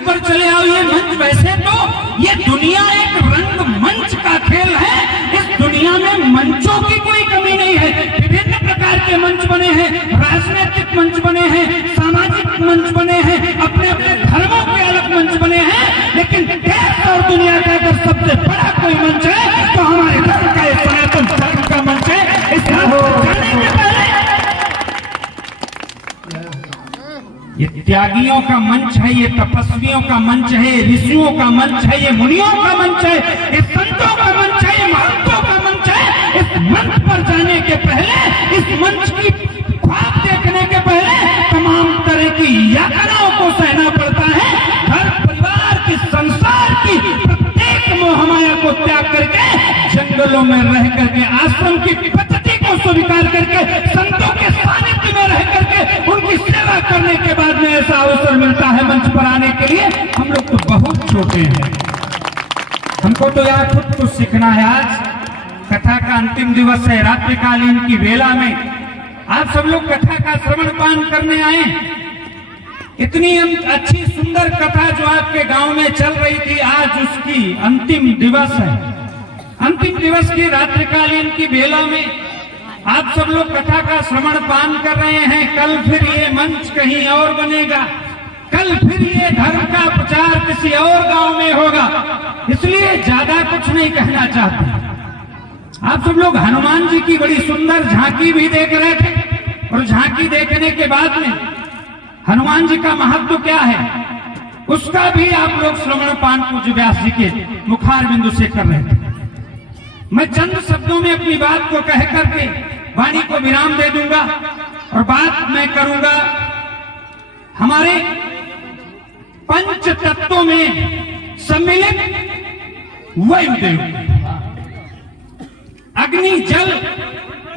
पर चले आओ। ये मंच वैसे तो ये दुनिया एक रंग मंच का खेल है। इस दुनिया में मंचों की कोई कमी नहीं है। विभिन्न प्रकार के मंच बने हैं, राजनीतिक मंच बने हैं, सामाजिक मंच बने हैं, अपने अपने धर्मों के अलग मंच बने हैं। लेकिन देश और दुनिया का अगर सबसे बड़ा कोई मंच है तो हमारे धर्म का, सनातन धर्म का मंच है। इस जाने के पहले ये त्यागियों का मंच है, ये तपस्वियों का मंच है, ये ऋषियों का मंच है, ये मुनियों का मंच है, ये संतों का मंच है, ये महंतों का मंच है। इस मंच पर जाने के पहले, इस मंच की ख्वाब देखने के पहले तमाम तरह की यातनाओं को सहना पड़ता है। घर परिवार की, संसार की प्रत्येक मोह माया को त्याग करके, जंगलों में रह करके, आश्रम की पद्धति को स्वीकार करके, संतों के सानिध्य में रह करके उनकी सेवा करने के बाद में ऐसा अवसर मिलता है मंच पर आने के लिए। हम लोग तो बहुत छोटे हैं, हमको तो यार खुद कुछ सीखना है। आज कथा का अंतिम दिवस है, रात्रिकालीन की वेला में आप सब लोग कथा का श्रवण पान करने आए। इतनी अच्छी सुंदर कथा जो आपके गांव में चल रही थी, आज उसकी अंतिम दिवस है। अंतिम दिवस की रात्रिकालीन की वेला में आप सब लोग कथा का श्रवण पान कर रहे हैं। कल फिर ये मंच कहीं और बनेगा, कल फिर ये धर्म का प्रचार किसी और गांव में होगा, इसलिए ज्यादा कुछ नहीं कहना चाहते। आप सब लोग हनुमान जी की बड़ी सुंदर झांकी भी देख रहे थे, और झांकी देखने के बाद में हनुमान जी का महत्व क्या है उसका भी आप लोग श्रवण पान पूज्य व्यास जी के मुखार बिंदु से कर रहे थे। मैं चंद शब्दों में अपनी बात को कह करके वाणी को विराम दे दूंगा, और बात मैं करूंगा हमारे पंच तत्वों में सम्मिलित वायुदेव, अग्नि, जल,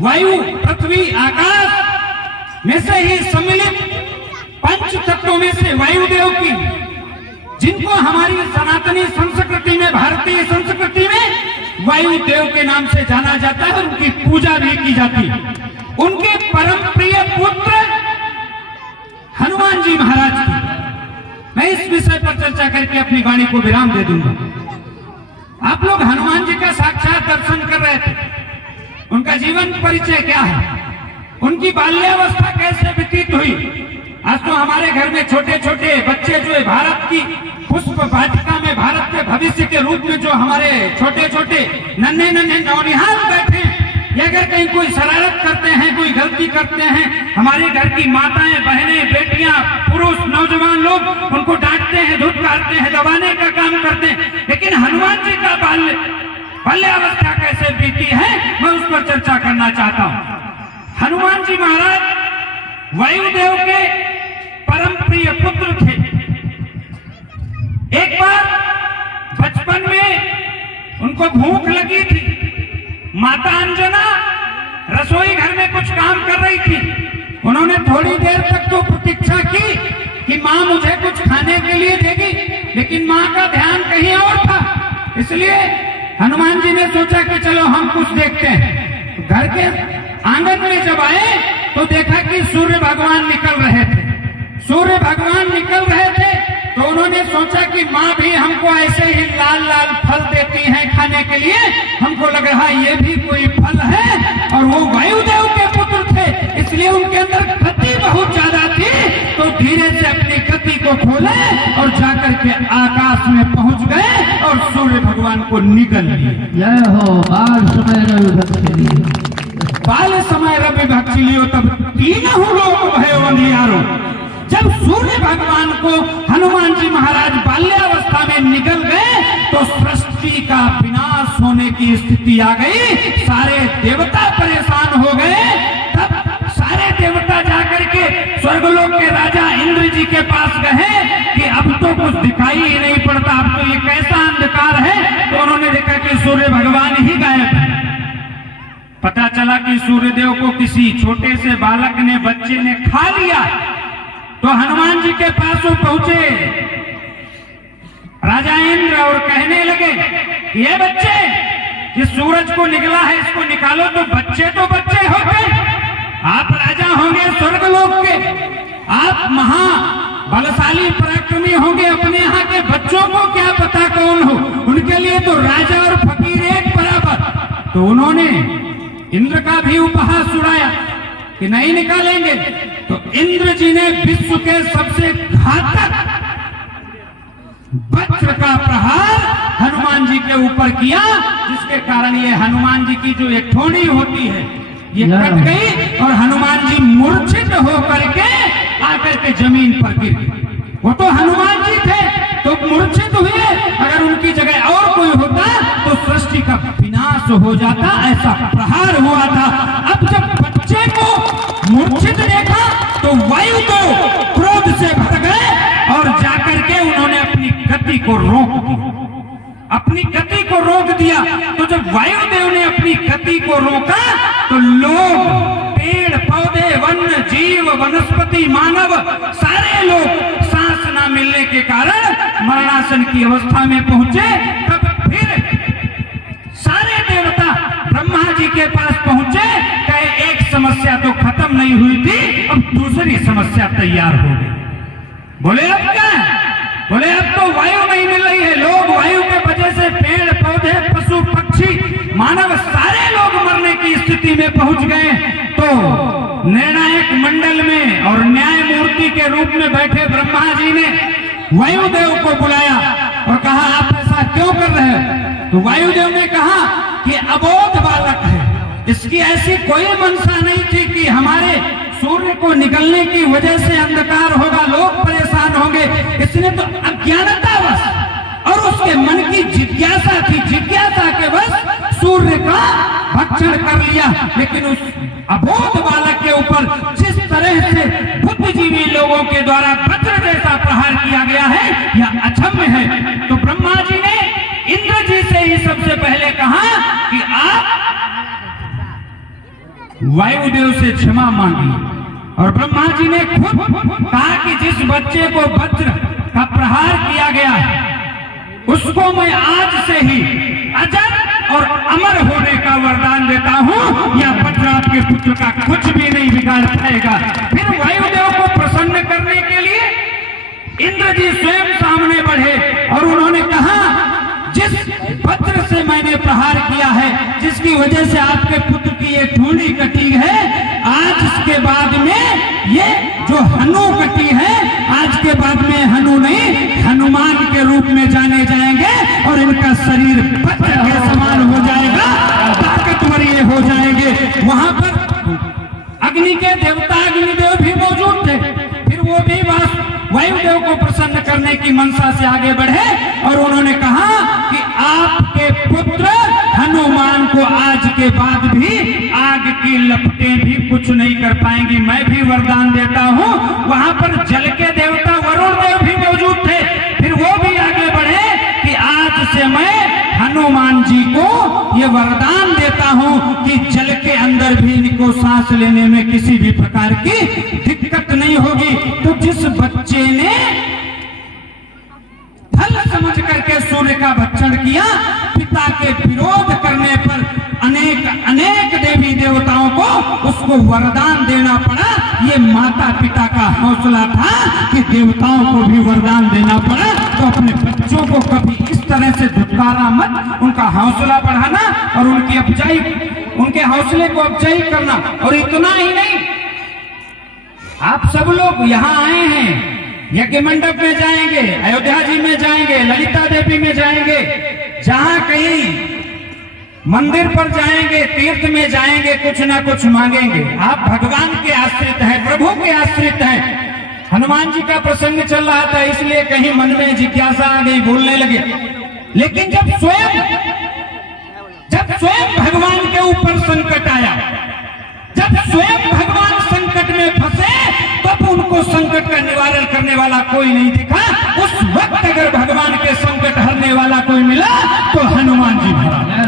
वायु, पृथ्वी, आकाश में से ही सम्मिलित पंच तत्वों में से वायुदेव की, जिनको हमारी सनातनी संस्कृति में, भारतीय संस्कृति में वायुदेव के नाम से जाना जाता है, उनकी पूजा भी की जाती है। उनके परम प्रिय पुत्र हनुमान जी महाराज की मैं इस विषय पर चर्चा करके अपनी वाणी को विराम दे दूंगा। आप लोग हनुमान जी का साक्षात दर्शन कर रहे थे। उनका जीवन परिचय क्या है, उनकी बाल्यावस्था कैसे व्यतीत हुई। आज तो हमारे घर में छोटे छोटे बच्चे जो है, भारत की पुष्प वाटिका में भारत के भविष्य के रूप में जो हमारे छोटे छोटे नन्हे नन्हे नौनिहाल बैठे, ये अगर कहीं कोई शरारत करते हैं, कोई गलती करते हैं, हमारे घर की माताएं, बहनें, बेटियां, पुरुष, नौजवान लोग उनको डांटते हैं, धुतकारते हैं, दबाने का काम करते हैं। लेकिन हनुमान जी का बाल्यावस्था कैसे बीती है, मैं उस पर चर्चा करना चाहता हूं। हनुमान जी महाराज वायुदेव के परम प्रिय पुत्र थे। एक बार बचपन में उनको भूख लगी थी। माता अंजना रसोई घर में कुछ काम कर रही थी। उन्होंने थोड़ी देर तक तो प्रतीक्षा की कि माँ मुझे कुछ खाने के लिए देगी, लेकिन माँ का ध्यान कहीं और था। इसलिए हनुमान जी ने सोचा कि चलो हम कुछ देखते हैं। घर के आंगन में जब आए तो देखा कि सूर्य भगवान निकल रहे थे। सूर्य भगवान निकल रहे थे तो उन्होंने सोचा कि माँ भी हमको ऐसे ही लाल लाल फल देती हैं खाने के लिए, हमको लग रहा ये भी कोई फल है। और वो वायुदेव के पुत्र थे, इसलिए उनके अंदर गति बहुत ज्यादा थी। तो धीरे से अपनी गति को खोले और जाकर के आकाश में पहुंच गए और सूर्य भगवान को निगल लिए। जय हो बाल समय रवि भक्ति लियो, बाल समय रवि भक्ति लियो, तब तीनों लोग भयो अंधियारो। जब सूर्य भगवान को हनुमान जी महाराज बाल्यावस्था में निकल गए तो सृष्टि का विनाश होने की स्थिति आ गई। सारे देवता परेशान हो गए। तब सारे देवता जाकर के स्वर्गलोक के राजा इंद्र जी के पास गए कि अब तो कुछ दिखाई ही नहीं पड़ता, अब तो ये कैसा अंधकार है। तो उन्होंने देखा कि सूर्य भगवान ही गायब है। पता चला कि सूर्यदेव को किसी छोटे से बालक ने, बच्चे ने खा लिया। तो हनुमान जी के पास वो पहुंचे राजा इंद्र और कहने लगे, ये बच्चे, ये सूरज को निकला है, इसको निकालो। तो बच्चे हो गए, आप राजा होंगे स्वर्गलोक के, आप महा बलशाली पराक्रमी होंगे, अपने यहाँ को क्या पता कौन हो, उनके लिए तो राजा और फकीर एक बराबर। तो उन्होंने इंद्र का भी उपहास उड़ाया कि नहीं निकालेंगे। तो इंद्र जी ने विश्व के सबसे घातक वज्र का प्रहार हनुमान जी के ऊपर किया, जिसके कारण ये हनुमान जी की जो एक ठोड़ी होती है ये कट गई और हनुमान जी मूर्छित होकर के आकर के जमीन पर गिर गए। वो तो हनुमान जी थे तो मूर्छित हुए, अगर उनकी जगह और कोई होता तो सृष्टि का विनाश हो जाता, ऐसा प्रहार हुआ था। अब जब बच्चे को मूर्छित देखा तो वायु को क्रोध से भर गए और जाकर के उन्होंने अपनी गति को रोक दिया, अपनी गति को रोक दिया। तो जब वायुदेव ने अपनी गति को रोका तो लोग, पेड़ पौधे, वन्य जीव, वनस्पति, मानव, सारे लोग सांस ना मिलने के कारण मरणासन की अवस्था में पहुंचे। तब फिर सारे देवता ब्रह्मा जी के पास पहुंचे, कहे एक समस्या तो खत्म नहीं हुई थी, अब दूसरी समस्या तैयार हो गई। बोले अब क्या है? बोले अब तो वायु नहीं मिल रही है, लोग वायु के वजह से पेड़ पौधे, पशु पक्षी, मानव सारे लोग मरने की स्थिति में पहुंच गए। तो निर्णायक मंडल में और न्यायमूर्ति के रूप में बैठे ब्रह्मा जी ने वायुदेव को बुलाया और कहा आप ऐसा क्यों कर रहे हो? तो वायुदेव ने कहा कि अबोध बालक है, इसकी ऐसी कोई मंशा नहीं थी कि हमारे सूर्य को निकलने की वजह से अंधकार होगा, लोग परेशान होंगे। इसने तो अज्ञानतावश और उसके मन की जिज्ञासा थी, जिज्ञासा के वश सूर्य का भक्षण कर लिया। लेकिन उस अबोध बालक के ऊपर जिस तरह से बुद्धिजीवी लोगों के द्वारा वज्र जैसा प्रहार किया गया है यह अक्षम्य है। तो ब्रह्मा जी ने इंद्र जी से ही सबसे पहले कहा कि आप वायुदेव से क्षमा मांगी। और ब्रह्मा जी ने खुद कहा कि जिस बच्चे को वज्र का प्रहार किया गया है उसको मैं आज से ही अजर और अमर होने का वरदान देता हूं, या वज्र आपके पुत्र का कुछ भी नहीं बिगाड़ पाएगा। फिर वायुदेव को प्रसन्न करने के लिए इंद्र जी स्वयं सामने बढ़े और उन्होंने कहा जिस वज्र से मैंने प्रहार किया है, जिसकी वजह से आपके पुत्र की ये ठोड़ी कटी है, आज इसके बाद में ये जो हनु कटी है, आज के बाद में हनु नहीं हनुमान के रूप में जाने जाएंगे और इनका शरीर वज्र के समान हो जाएगा, ताकतवर ये हो जाएंगे। वहां पर अग्नि के देवता अग्निदेव भी मौजूद थे। फिर वो भी वायुदेव को प्रसन्न करने की मंशा से आगे बढ़े और उन्होंने कहा कि आपके पुत्र हनुमान को आज के बाद भी आग की लपटें भी कुछ नहीं कर पाएंगी, मैं भी वरदान देता हूं। वहां पर जल के देवता वरुण देव भी मौजूद थे। फिर वो भी आगे बढ़े कि आज से मैं हनुमान जी को ये वरदान देता हूं कि जल के अंदर भी इनको सांस लेने में किसी भी प्रकार की दिक्कत नहीं होगी। तो जिस बच्चे ने फल समझ करके सूर्य का भक्षण किया, पिता के विरोध करने पर अनेक देवी देवताओं को उसको वरदान देना पड़ा। ये माता पिता का हौसला था कि देवताओं को भी वरदान देना पड़ा। तो अपने बच्चों को कभी इस तरह से धुतकारा मत, उनका हौसला बढ़ाना और उनकी अफजाई, उनके हौसले को अफजाई करना। और इतना ही नहीं, आप सब लोग यहाँ आए हैं, यज्ञ मंडप में जाएंगे, अयोध्या जी में जाएंगे, ललिता देवी में जाएंगे, जहां कहीं मंदिर पर जाएंगे, तीर्थ में जाएंगे, कुछ ना कुछ मांगेंगे। आप भगवान के आश्रित हैं, प्रभु के आश्रित हैं। हनुमान जी का प्रसंग चल रहा था, इसलिए कहीं मन में जिज्ञासा आ गई, बोलने लगे। लेकिन जब स्वयं भगवान के ऊपर संकट आया, जब स्वयं भगवान संकट में फंसे, तब उनको संकट का निवारण करने वाला कोई नहीं दिखा। उस वक्त अगर भगवान के संकट हरने वाला कोई मिला तो हनुमान जी महाराज।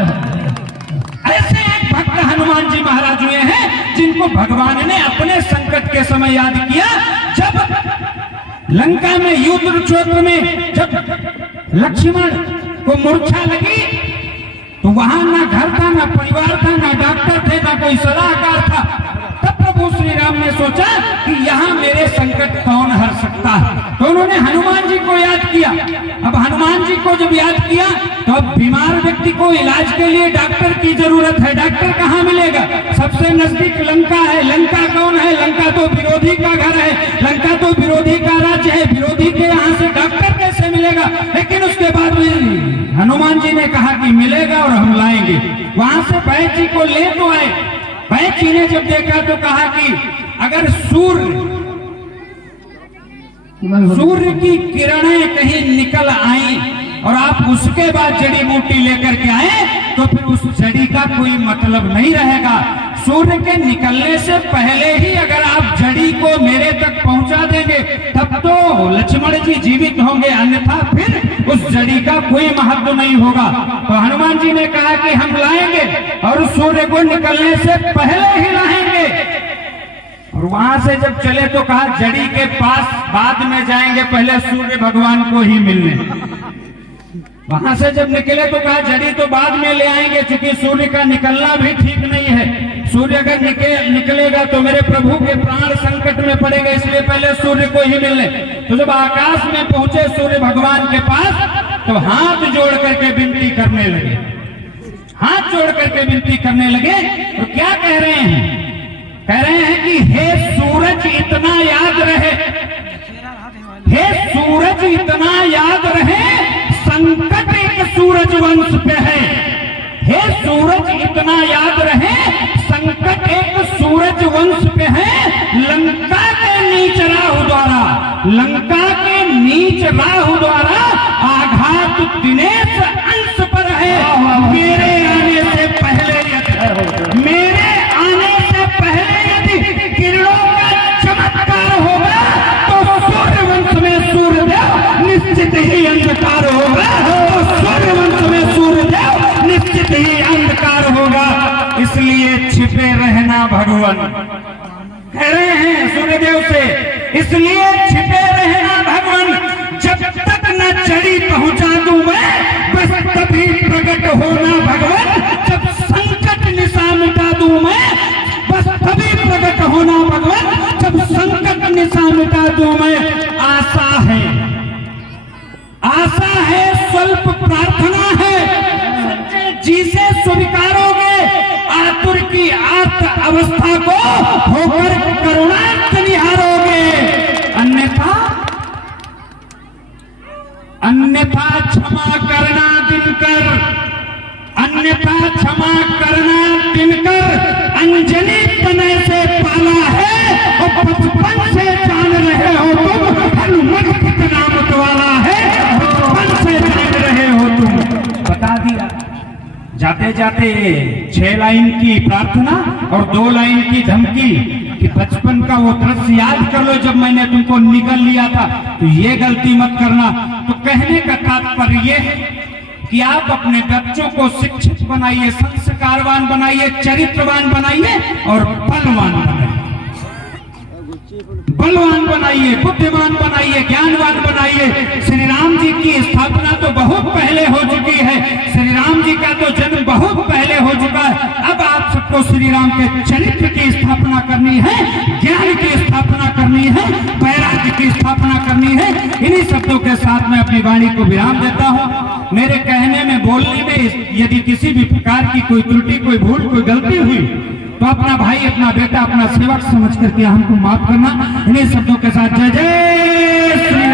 ऐसे एक भक्त हनुमान जी महाराज हुए हैं जिनको भगवान ने अपने संकट के समय याद किया। जब लंका में युद्ध क्षेत्र में जब लक्ष्मण को मूर्छा लगी तो वहां ना घर था, ना परिवार था, ना डॉक्टर थे, ना कोई सलाहकार था। तब प्रभु प्रभु श्री राम ने सोचा कि यहाँ मेरे संकट कौन हर सकता है, तो उन्होंने हनुमान जी को याद किया। अब हनुमान जी को जब याद किया तो अब बीमार व्यक्ति को इलाज के लिए डॉक्टर की जरूरत है। डॉक्टर कहाँ मिलेगा? सबसे नजदीक लंका है। लंका कौन है? लंका तो विरोधी का घर है, लंका तो विरोधी का राज्य है। विरोधी के यहाँ से डॉक्टर कैसे मिलेगा? लेकिन उसके बाद में हनुमान जी ने कहा कि मिलेगा और हम लाएंगे। वहां से बैद जी को ले तो आए। बैद जी ने जब देखा तो कहा कि अगर सूर्य की किरणें कहीं निकल आई और आप उसके बाद जड़ी बूटी लेकर के आए तो फिर उस जड़ी का कोई मतलब नहीं रहेगा। सूर्य के निकलने से पहले ही अगर आप जड़ी को मेरे तक पहुंचा देंगे तब तो लक्ष्मण जी जीवित होंगे, अन्यथा फिर उस जड़ी का कोई महत्व नहीं होगा। तो हनुमान जी ने कहा कि हम लाएंगे और सूर्य को निकलने से पहले ही लाएंगे। और वहां से जब चले तो कहा जड़ी के पास बाद में जाएंगे, पहले सूर्य भगवान को ही मिलने। वहां से जब निकले तो कहा जड़ी तो बाद में ले आएंगे, क्योंकि सूर्य का निकलना भी ठीक नहीं है। सूर्य अगर निकलेगा तो मेरे प्रभु के प्राण संकट में पड़ेगा, इसलिए पहले सूर्य को ही मिलने। तो जब आकाश में पहुंचे सूर्य भगवान के पास तो हाथ जोड़ करके विनती करने लगे। हाथ जोड़ करके विनती करने लगे तो क्या कह रहे हैं? कह रहे हैं कि हे सूरज इतना याद रहे, हे सूरज इतना याद रहे, संकट एक सूरज वंश पे है। हे सूरज इतना याद रहे, संकट एक सूरज वंश पे है। लंका के नीच राहु द्वारा, लंका के नीच राहु द्वारा आघात दिनेश अंश पर है। मेरे आने से पहले मेरे आने से पहले यदि किरणों का चमत्कार होगा तो सूर्य वंश में सूर्यदेव निश्चित ही अंधकार होगा। तो सूर्य वंश में सूर्यदेव निश्चित ही अंधकार होगा। इसलिए छिपे रहना भगवान कह रहे हैं सूर्यदेव से, इसलिए छिपे रहना भगवान। जब तक न जड़ी पहुंचा दूं मैं, बस तभी प्रकट होना भगवान। जब संकट निशा मिटा दूं मैं, बस तभी प्रकट होना भगवान। जब संकट निशा मिटा दूं मैं। आशा है, आशा है, स्वल्प प्रार्थना है, सच्चे जी से स्वीकारोगे आतुर की आर्त अवस्था को होकर करुणार्थ निहारोगे। अन्यथा क्षमा करना दिनकर, अन्यथा क्षमा करना दिनकर। अंजनी तनय से पाला है और बचपन से जान रहे हो तुम, हनुमत कितना मतवाला है, बचपन से जान रहे हो तुम। बता दिया जाते जाते 6 लाइन की प्रार्थना और 2 लाइन की धमकी कि बचपन का वो दृश्य याद कर लो जब मैंने तुमको निगल लिया था, तो ये गलती मत करना। तो कहने का तात्पर्य ये है कि आप अपने बच्चों को शिक्षित बनाइए, संस्कारवान बनाइए, चरित्रवान बनाइए और बलवान बनाइए। बलवान बनाइए, बुद्धिमान बनाइए, ज्ञानवान बनाइए। श्री राम जी की स्थापना तो बहुत पहले हो चुकी है, श्री राम जी का तो जन्म बहुत पहले हो चुका है। अब आप सबको श्री राम के चरित्र की स्थापना करनी है, ज्ञान की स्थापना करनी है, वैराग्य की स्थापना करनी है। इन्हीं शब्दों के साथ मैं अपनी वाणी को विराम देता हूँ। मेरे कहने में, बोलने में यदि किसी भी प्रकार की कोई त्रुटि, कोई भूल, कोई गलती हुई तो अपना भाई, अपना बेटा, अपना सेवक समझ करके हमको माफ करना। इन्हीं शब्दों के साथ जय जय श्री